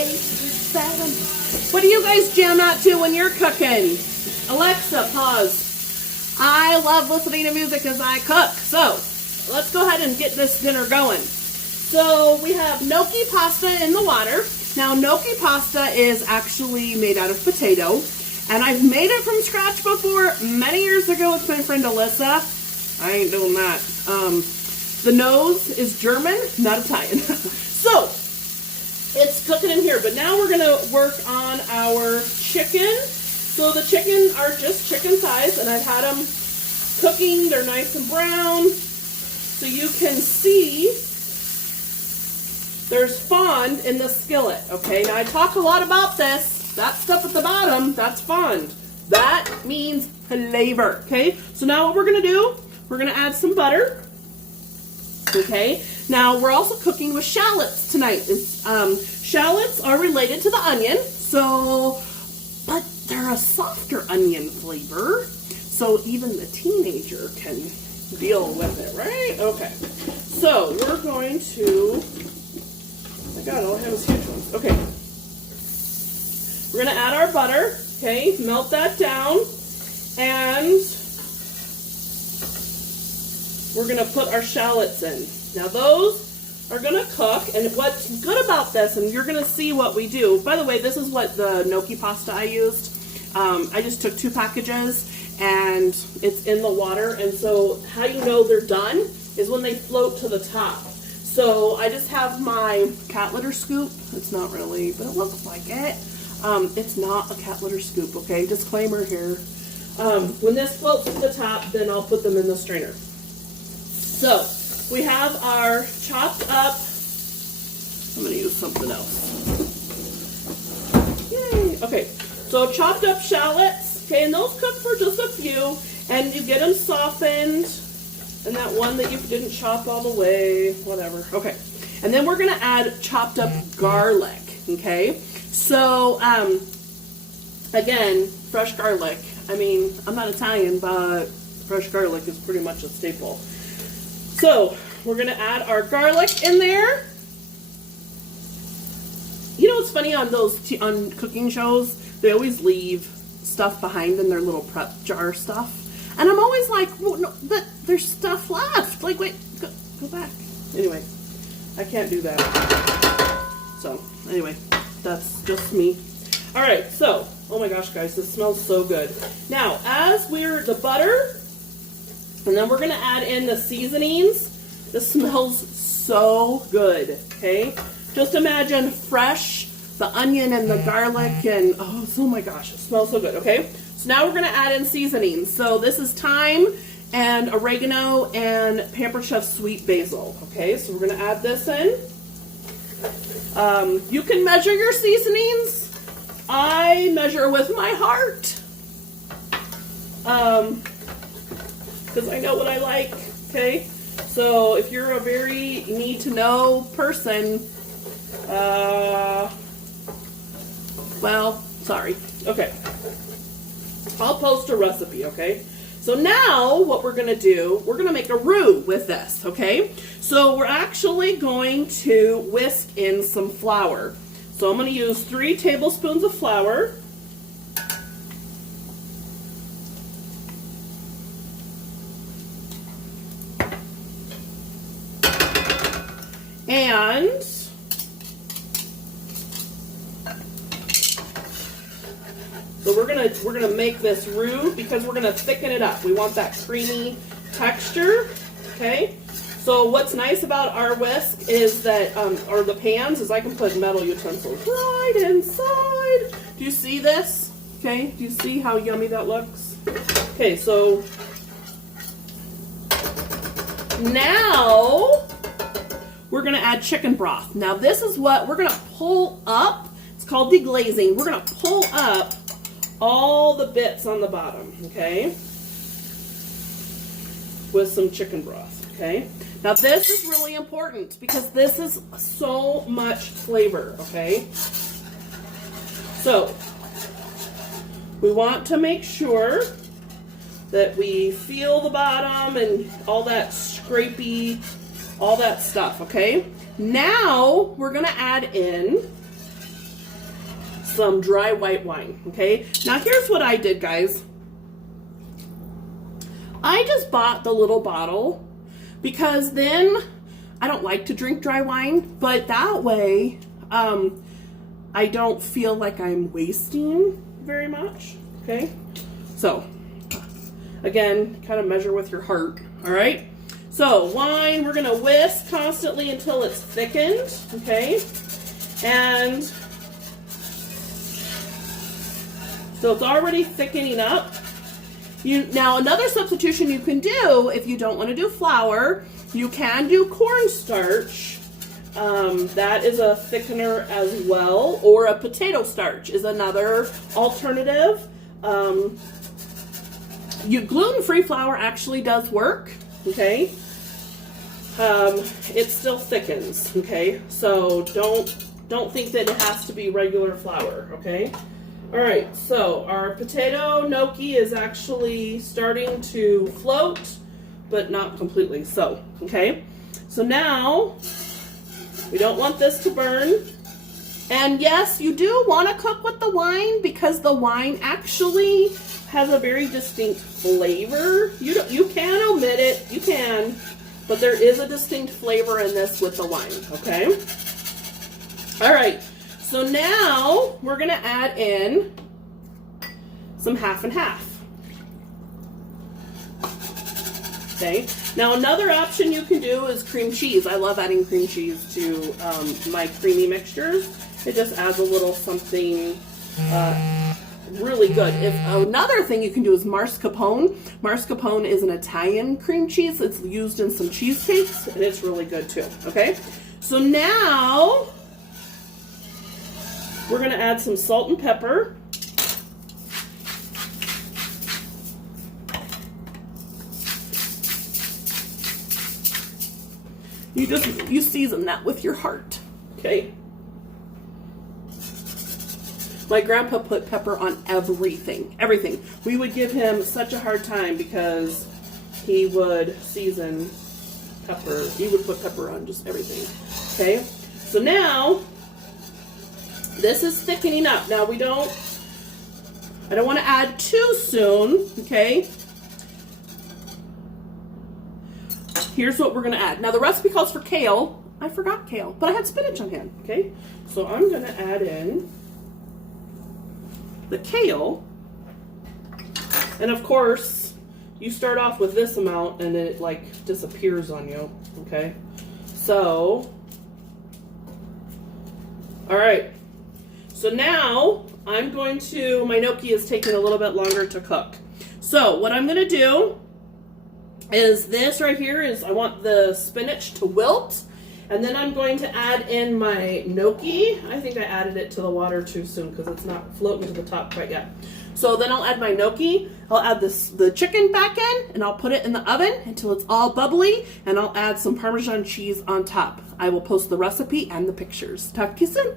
8, 7. What do you guys jam out to when you're cooking? Alexa, pause. I love listening to music as I cook. So let's go ahead and get this dinner going. So we have gnocchi pasta in the water. Now gnocchi pasta is actually made out of potato. And I've made it from scratch before many years ago with my friend Alyssa. I ain't doing that. The nose is German, not Italian. So it's cooking in here, but now we're gonna work on our chicken. So the chicken are just chicken thighs, and I've had them cooking. They're nice and brown. So you can see there's fond in the skillet, okay? Now I talk a lot about this. That stuff at the bottom, that's fond. That means flavor, okay? So now what we're gonna do, we're gonna add some butter, okay? Now we're also cooking with shallots tonight. Shallots are related to the onion, but they're a softer onion flavor, so even the teenager can deal with it, right? Okay, so we're going to, oh my God, all I have is huge ones. Okay, we're gonna add our butter, okay, melt that down, and we're gonna put our shallots in. Now those are gonna cook, and what's good about this, and you're gonna see what we do. By the way, this is what the gnocchi pasta I used. I just took 2 packages, and it's in the water, and so how you know they're done is when they float to the top. So I just have my cat litter scoop. It's not really, but it looks like it. It's not a cat litter scoop, okay? Disclaimer here. When this floats to the top, then I'll put them in the strainer. So we have our chopped up, I'm going to use something else. Yay! Okay, so chopped up shallots, okay, and those cook for just a few, and you get them softened, and that one that you didn't chop all the way, whatever. Okay, and then we're going to add chopped up garlic, okay? So, again, fresh garlic. I mean, I'm not Italian, but fresh garlic is pretty much a staple. So, we're going to add our garlic in there. You know what's funny on on cooking shows? They always leave stuff behind in their little prep jar stuff. And I'm always like, well, no, but there's stuff left. Like, wait, go back. Anyway, I can't do that. So, anyway, that's just me. All right, so, oh my gosh, guys, this smells so good. Now, as the butter, and then we're going to add in the seasonings. This smells so good, okay? Just imagine fresh, the onion and the garlic, and oh my gosh, it smells so good, okay? So now we're going to add in seasonings. So this is thyme and oregano and Pampered Chef sweet basil, okay? So we're going to add this in. You can measure your seasonings. I measure with my heart. Because I know what I like, okay? So if you're a very need-to-know person, well, sorry. Okay. I'll post a recipe, okay? So now what we're going to do, we're going to make a roux with this, okay? So we're actually going to whisk in some flour. So I'm going to use 3 tablespoons of flour. And so we're gonna make this roux because we're gonna thicken it up. We want that creamy texture. Okay. So what's nice about our whisk is that, or the pans, is I can put metal utensils right inside. Do you see this? Okay. Do you see how yummy that looks? Okay. So now we're going to add chicken broth. Now this is what we're going to pull up. It's called deglazing. We're going to pull up all the bits on the bottom, okay, with some chicken broth, okay. Now this is really important because this is so much flavor, okay. So we want to make sure that we feel the bottom and all that scrapey, all that stuff, okay? Now we're gonna add in some dry white wine, okay? Now here's what I did, guys. I just bought the little bottle because then I don't like to drink dry wine, but that way I don't feel like I'm wasting very much, okay? So, again, kind of measure with your heart, all right? So, wine, we're gonna whisk constantly until it's thickened, okay? And so it's already thickening up. Now, another substitution you can do if you don't want to do flour, you can do cornstarch. That is a thickener as well, or a potato starch is another alternative. Gluten-free flour actually does work, okay? It still thickens, okay? So don't think that it has to be regular flour, okay? All right, so our potato gnocchi is actually starting to float, but not completely so, okay? So now, we don't want this to burn. And yes, you do want to cook with the wine because the wine actually has a very distinct flavor. You can omit it, you can, but there is a distinct flavor in this with the wine, okay? All right, so now we're gonna add in some half and half. Okay, now another option you can do is cream cheese. I love adding cream cheese to my creamy mixtures. It just adds a little something really good. Another thing you can do is mascarpone. Mascarpone is an Italian cream cheese. It's used in some cheesecakes, and it's really good too, okay? So now, we're gonna add some salt and pepper. You season that with your heart, okay? My grandpa put pepper on everything, everything. We would give him such a hard time because he would season pepper. He would put pepper on just everything, okay? So now, this is thickening up. Now I don't want to add too soon, okay? Here's what we're gonna add. Now the recipe calls for kale. I forgot kale, but I had spinach on hand, okay? So I'm gonna add in the kale. And of course, you start off with this amount and then it like disappears on you, okay? So, all right. So now my gnocchi is taking a little bit longer to cook. So what I'm gonna do is this right here I want the spinach to wilt, and then I'm going to add in my gnocchi. I think I added it to the water too soon because it's not floating to the top quite yet. So then I'll add my gnocchi, I'll add the chicken back in, and I'll put it in the oven until it's all bubbly, and I'll add some Parmesan cheese on top. I will post the recipe and the pictures. Talk to you soon.